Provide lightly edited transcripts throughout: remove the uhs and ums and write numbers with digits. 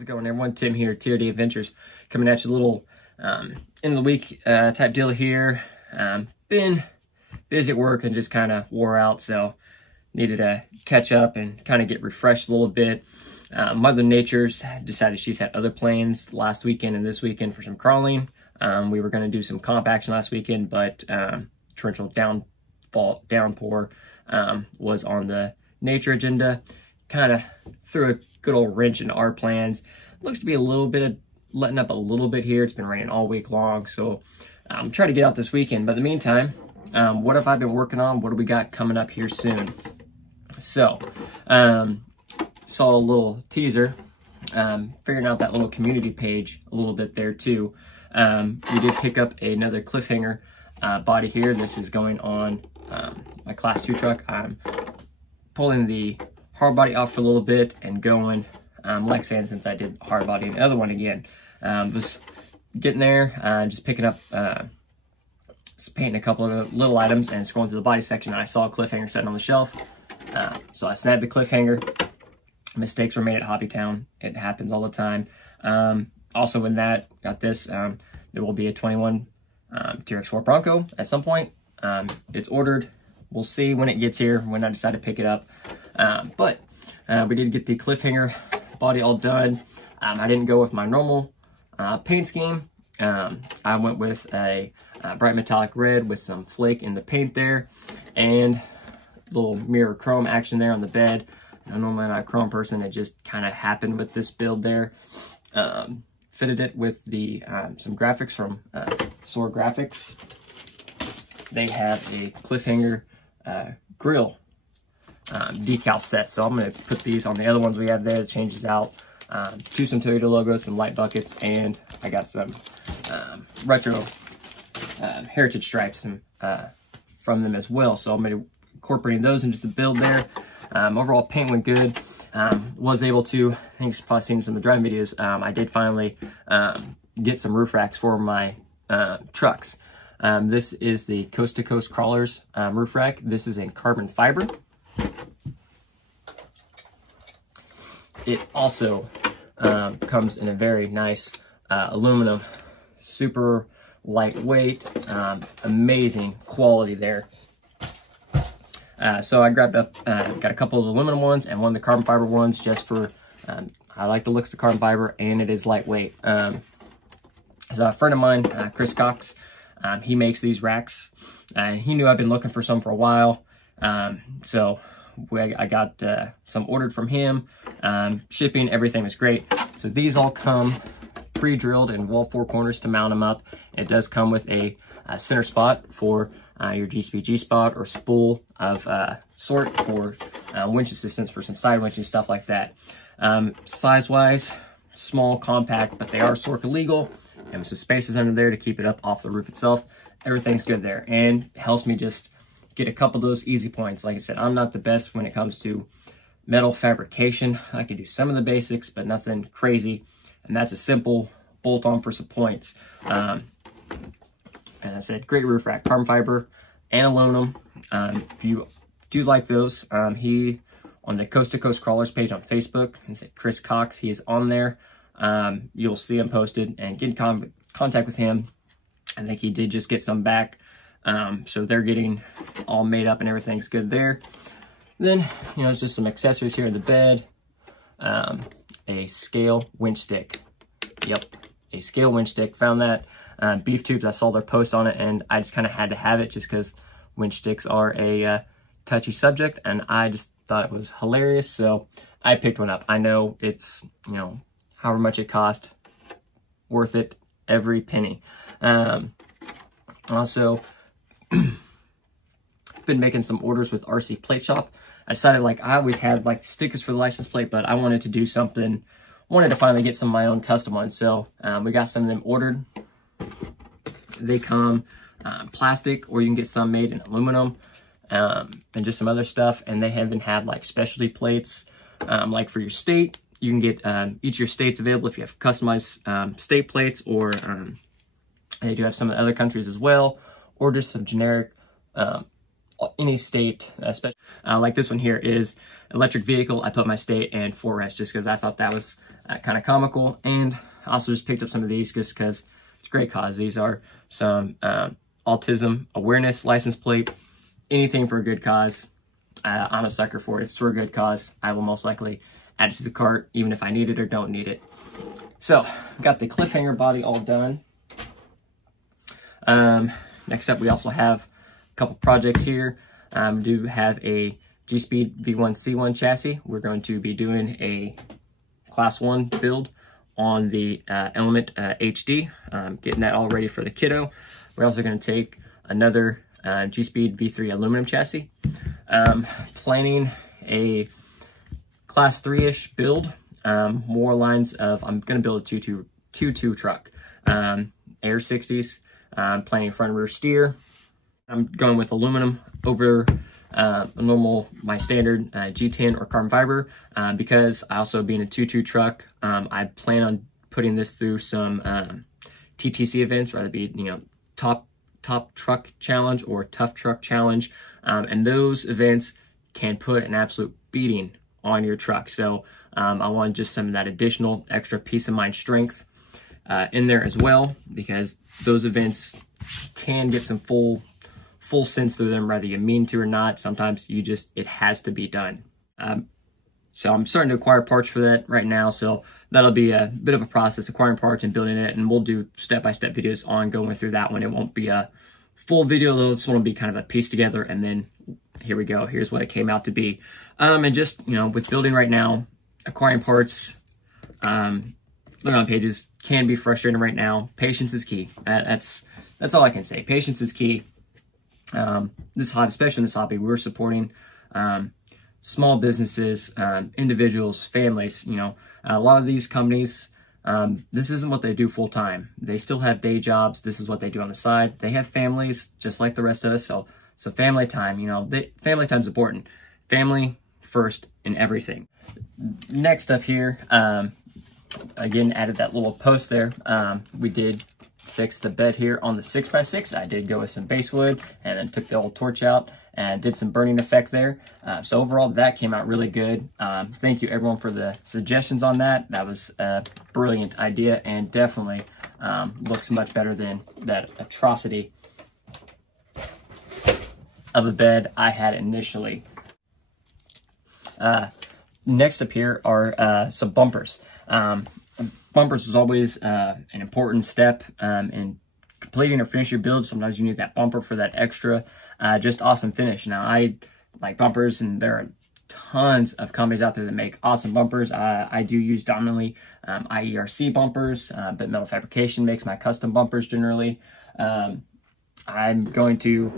How's it going, everyone? Tim here, TRD Adventures, coming at you a little end of the week type deal here. Been busy at work and just kind of wore out, so needed to catch up and kind of get refreshed a little bit. Mother Nature's decided she's had other plans last weekend and this weekend for some crawling. We were going to do some comp action last weekend, but torrential downpour was on the nature agenda. Kind of threw a good old wrench into our plans. Looks to be a little bit of letting up a little bit here. It's been raining all week long, so I'm trying to get out this weekend. But in the meantime, what have I been working on? What do we got coming up here soon? So, saw a little teaser, figuring out that little community page a little bit there too. We did pick up another cliffhanger body here. This is going on my Class 2 truck. I'm pulling the hard body out for a little bit and going Lexan since I did hard body and the other one again. Was getting there, just picking up, just painting a couple of little items and scrolling through the body section, and I saw a cliffhanger sitting on the shelf. So I snagged the cliffhanger. Mistakes were made at Hobbytown. It happens all the time. Also in that, got this, there will be a 21 TRX4 Bronco at some point. It's ordered. We'll see when it gets here, when I decide to pick it up. But we did get the cliffhanger body all done. I didn't go with my normal paint scheme. I went with a bright metallic red with some flake in the paint there, and a little mirror chrome action there on the bed. I'm normally not a chrome person. It just kind of happened with this build there. Fitted it with the some graphics from Soar Graphics. They have a cliffhanger grill decal set, so I'm going to put these on the other ones we have there. It changes out to some Toyota logos, some light buckets, and I got some retro heritage stripes from them as well, so I'm going to incorporating those into the build there. Overall paint went good. Was able to, I think you've probably seen some of the driving videos, I did finally get some roof racks for my trucks. This is the Coast to Coast Crawlers roof rack. This is in carbon fiber. It also comes in a very nice aluminum, super lightweight, amazing quality there. So I grabbed up, got a couple of aluminum ones and one of the carbon fiber ones just for, I like the looks of carbon fiber and it is lightweight. So a friend of mine, Chris Cox, he makes these racks, and he knew I've been looking for some for a while. So I got some ordered from him. Shipping, everything was great. So these all come pre-drilled in wall four corners to mount them up. It does come with a center spot for your GSP G-spot or spool of sort for winch assistance for some side winch and stuff like that. Size-wise, small, compact, but they are SORCA legal. And some spaces under there to keep it up off the roof itself. Everything's good there, and it helps me just get a couple of those easy points. Like I said, I'm not the best when it comes to metal fabrication. I can do some of the basics, but nothing crazy. And that's a simple bolt-on for some points. And I said, great roof rack, carbon fiber and aluminum. If you do like those, he on the Coast to Coast Crawlers page on Facebook, he said Chris Cox, he is on there. You'll see him posted, and get in contact with him. I think he did just get some back. So they're getting all made up and everything's good there. Then, you know, it's just some accessories here in the bed. A scale winch stick. Yep, a scale winch stick. Found that. Beef tubes, I saw their post on it, and I just kind of had to have it just because winch sticks are a touchy subject, and I just thought it was hilarious, so I picked one up. I know it's, you know, however much it cost, worth it every penny. Also, been making some orders with RC Plate Shop. I decided, like, I always had like stickers for the license plate, but I wanted to do something, wanted to finally get some of my own custom ones. So we got some of them ordered. They come plastic, or you can get some made in aluminum, and just some other stuff. And they even have like specialty plates, like for your state. You can get each of your states available if you have customized state plates, or they do have some of the other countries as well, or just some generic, any state, especially like this one here is electric vehicle. I put my state and 4S just because I thought that was kind of comical. And I also just picked up some of these just because it's a great cause. These are some autism awareness license plate. Anything for a good cause. I'm a sucker for it. If it's for a good cause, I will most likely add it to the cart, even if I need it or don't need it. So, got the cliffhanger body all done. Next up, we also have a couple projects here. We do have a G-Speed V1C1 chassis. We're going to be doing a Class 1 build on the Element HD, getting that all ready for the kiddo. We're also going to take another G-Speed V3 aluminum chassis. Planning a Class 3-ish build, more lines of, I'm going to build a 2.2 truck, Air 60s, planning front and rear steer. I'm going with aluminum over my standard G10 or carbon fiber, because I also, being a 2.2 truck, I plan on putting this through some TTC events, whether it be, you know, top truck challenge or tough truck challenge, and those events can put an absolute beating on your truck. So I want just some of that additional extra peace of mind strength in there as well, because those events can get some full sense through them, whether you mean to or not. Sometimes it has to be done. So I'm starting to acquire parts for that right now. So that'll be a bit of a process, acquiring parts and building it. And we'll do step-by-step videos on going through that one. It won't be a full video though. This one will be kind of a piece together. And then here we go. Here's what it came out to be. And just, you know, with building right now, acquiring parts, looking on pages can be frustrating right now. Patience is key. That's all I can say. Patience is key. This hobby, especially in this hobby, we're supporting small businesses, individuals, families. You know, a lot of these companies, this isn't what they do full time. They still have day jobs. This is what they do on the side. They have families just like the rest of us. So family time, you know, family time's important. Family first in everything. Next up here, again, added that little post there. We did fix the bed here on the 6x6. I did go with some basswood and then took the old torch out and did some burning effect there. So overall, that came out really good. Thank you everyone for the suggestions on that. That was a brilliant idea and definitely looks much better than that atrocity of a bed I had initially. Next up here are some bumpers. Bumpers is always an important step in completing or finishing your build. Sometimes you need that bumper for that extra, just awesome finish. Now, I like bumpers, and there are tons of companies out there that make awesome bumpers. I do use dominantly IERC bumpers, but Metal Fabrication makes my custom bumpers generally. I'm going to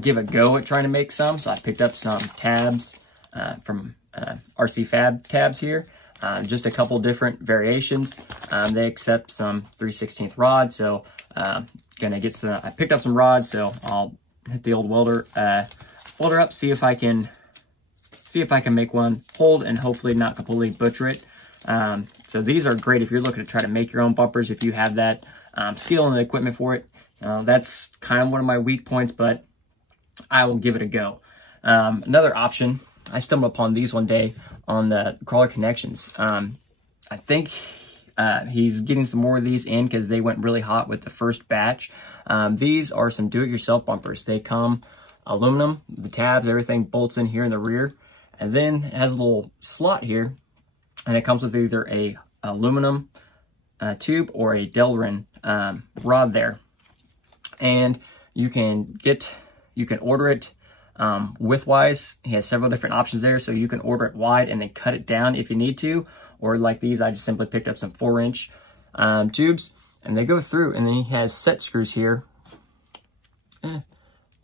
give a go at trying to make some, so I picked up some tabs from RC Fab tabs here. Just a couple different variations. They accept some 3/16 rod, so gonna get some. I picked up some rods, so I'll hit the old welder up, see if I can make one hold and hopefully not completely butcher it. So these are great if you're looking to try to make your own bumpers. If you have that skill and the equipment for it, that's kind of one of my weak points, but I will give it a go. Another option, I stumbled upon these one day on the Crawler Connections. I think he's getting some more of these in because they went really hot with the first batch. These are some do-it-yourself bumpers. They come aluminum, the tabs, everything bolts in here in the rear, and then it has a little slot here, and it comes with either a aluminum tube or a Delrin rod there. And you can order it widthwise. He has several different options there, so you can order it wide and then cut it down if you need to, or like these, I just simply picked up some 4-inch tubes, and they go through, and then he has set screws here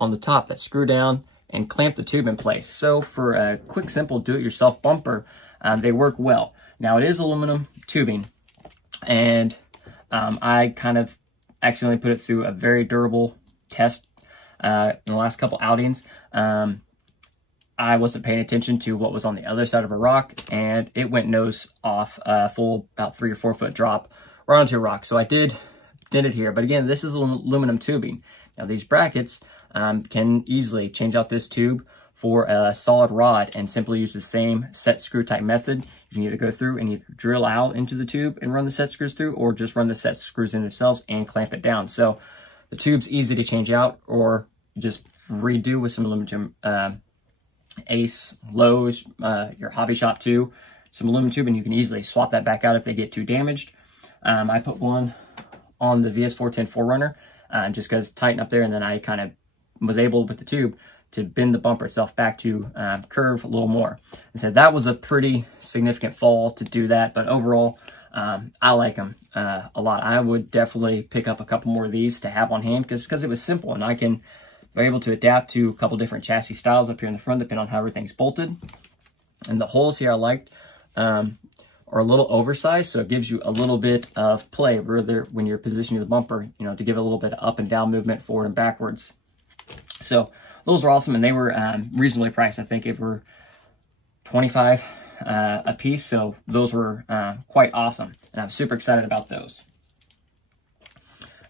on the top that screw down and clamp the tube in place. So for a quick, simple do-it-yourself bumper, they work well. Now, it is aluminum tubing, and I kind of accidentally put it through a very durable test in the last couple outings. I wasn't paying attention to what was on the other side of a rock, and it went nose off, full about 3 or 4 foot drop right onto a rock. So I did it here, but again, this is aluminum tubing. Now these brackets can easily change out this tube for a solid rod and simply use the same set screw type method. You can either go through and either drill out into the tube and run the set screws through, or just run the set screws in themselves and clamp it down. So the tube's easy to change out, or just redo with some aluminum Ace, Lowe's, your hobby shop too, some aluminum tube, and you can easily swap that back out if they get too damaged. I put one on the VS410 4Runner just because it's tight up there, and then I kind of was able with the tube to bend the bumper itself back to curve a little more. And so that was a pretty significant fall to do that, but overall, I like them a lot. I would definitely pick up a couple more of these to have on hand because it was simple, and I can be able to adapt to a couple different chassis styles up here in the front depending on how everything's bolted. And the holes here I liked are a little oversized, so it gives you a little bit of play when you're positioning the bumper, you know, to give it a little bit of up and down movement, forward and backwards. So those are awesome, and they were reasonably priced. I think it were $25 a piece, so those were quite awesome, and I'm super excited about those.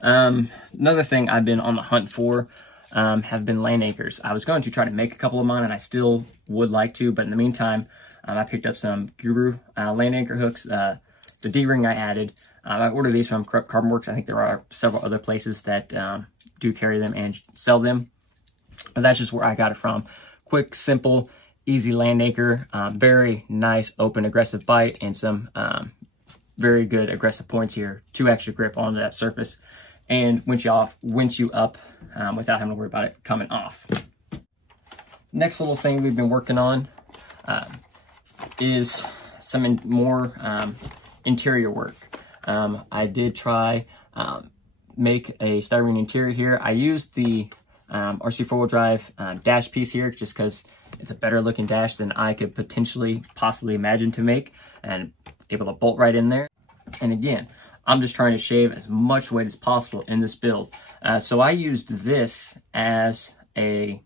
Another thing I've been on the hunt for have been land anchors. I was going to try to make a couple of mine, and I still would like to, but in the meantime, I picked up some Guru land anchor hooks. The D-ring I added. I ordered these from Carbon Works. I think there are several other places that do carry them and sell them. But that's just where I got it from. Quick, simple, easy land anchor. Very nice, open, aggressive bite, and some very good aggressive points here. 2 extra grip onto that surface, and winch you up without having to worry about it coming off. Next little thing we've been working on is some more interior work. I did try make a styrene interior here. I used the RC 4-wheel drive dash piece here just because it's a better looking dash than I could possibly imagine to make, and able to bolt right in there. And again, I'm just trying to shave as much weight as possible in this build. So I used this as a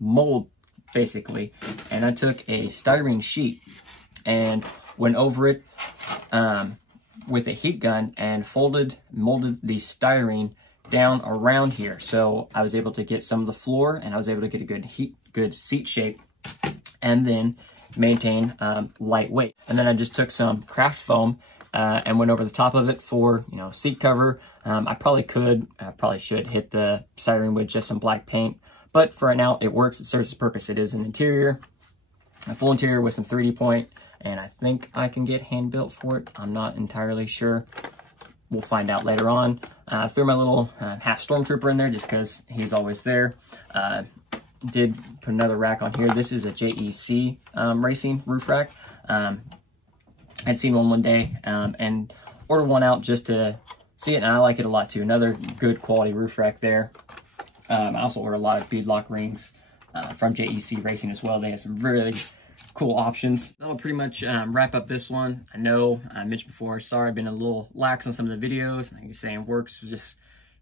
mold basically, and I took a styrene sheet and went over it with a heat gun and molded the styrene down around here. So I was able to get some of the floor, and I was able to get a good seat shape, and then maintain lightweight. And then I just took some craft foam and went over the top of it for, you know, seat cover. I probably should hit the styrene with just some black paint, but for right now it works. It serves its purpose. It is an interior, a full interior with some 3D point, and I think I can get hand built for it. I'm not entirely sure. We'll find out later on. Threw my little half stormtrooper in there just because he's always there. Did put another rack on here. This is a JEC racing roof rack. I'd seen one day and ordered one out just to see it, and I like it a lot too. Another good quality roof rack there. I also ordered a lot of beadlock rings from JEC Racing as well. They have some really cool options. That'll pretty much wrap up this one. I know I mentioned before, sorry I've been a little lax on some of the videos. Like I was saying, works was just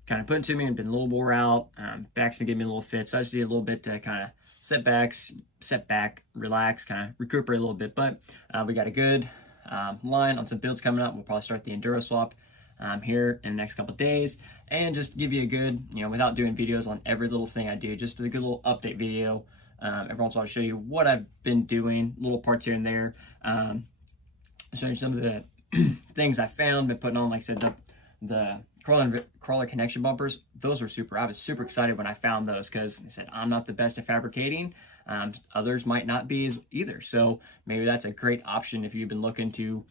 kind of put into me and been a little wore out. Back's been giving me a little fit, so I just need a little bit to kind of set back, relax, kind of recuperate a little bit. But we got a good line on some builds coming up. We'll probably start the Enduro swap here in the next couple of days, and just give you a good, you know, without doing videos on every little thing I do, just a good little update video. Every once in a while to show you what I've been doing, little parts here and there. Showing some of the things I found, been putting on, like I said, the crawler connection bumpers. Those were super. I was super excited when I found those because I said, I'm not the best at fabricating. Others might not be either. So maybe that's a great option if you've been looking to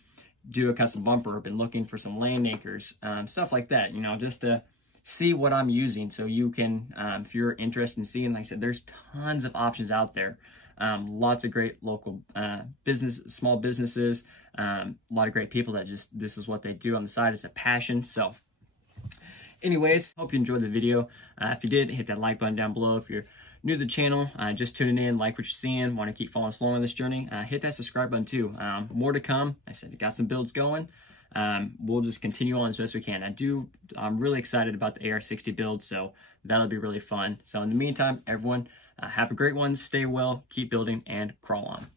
do a custom bumper or been looking for some land anchors, stuff like that, you know, just to see what I'm using, so you can, if you're interested in seeing, like I said, there's tons of options out there. Lots of great local small businesses, a lot of great people that just, this is what they do on the side. It's a passion. So anyways, hope you enjoyed the video. If you did, hit that like button down below. If you're new to the channel, just tuning in, like what you're seeing, want to keep following us along on this journey, hit that subscribe button too. More to come. I said, got some builds going. We'll just continue on as best we can. I'm really excited about the AR60 build, so that'll be really fun. So in the meantime, everyone, have a great one, stay well, keep building, and crawl on.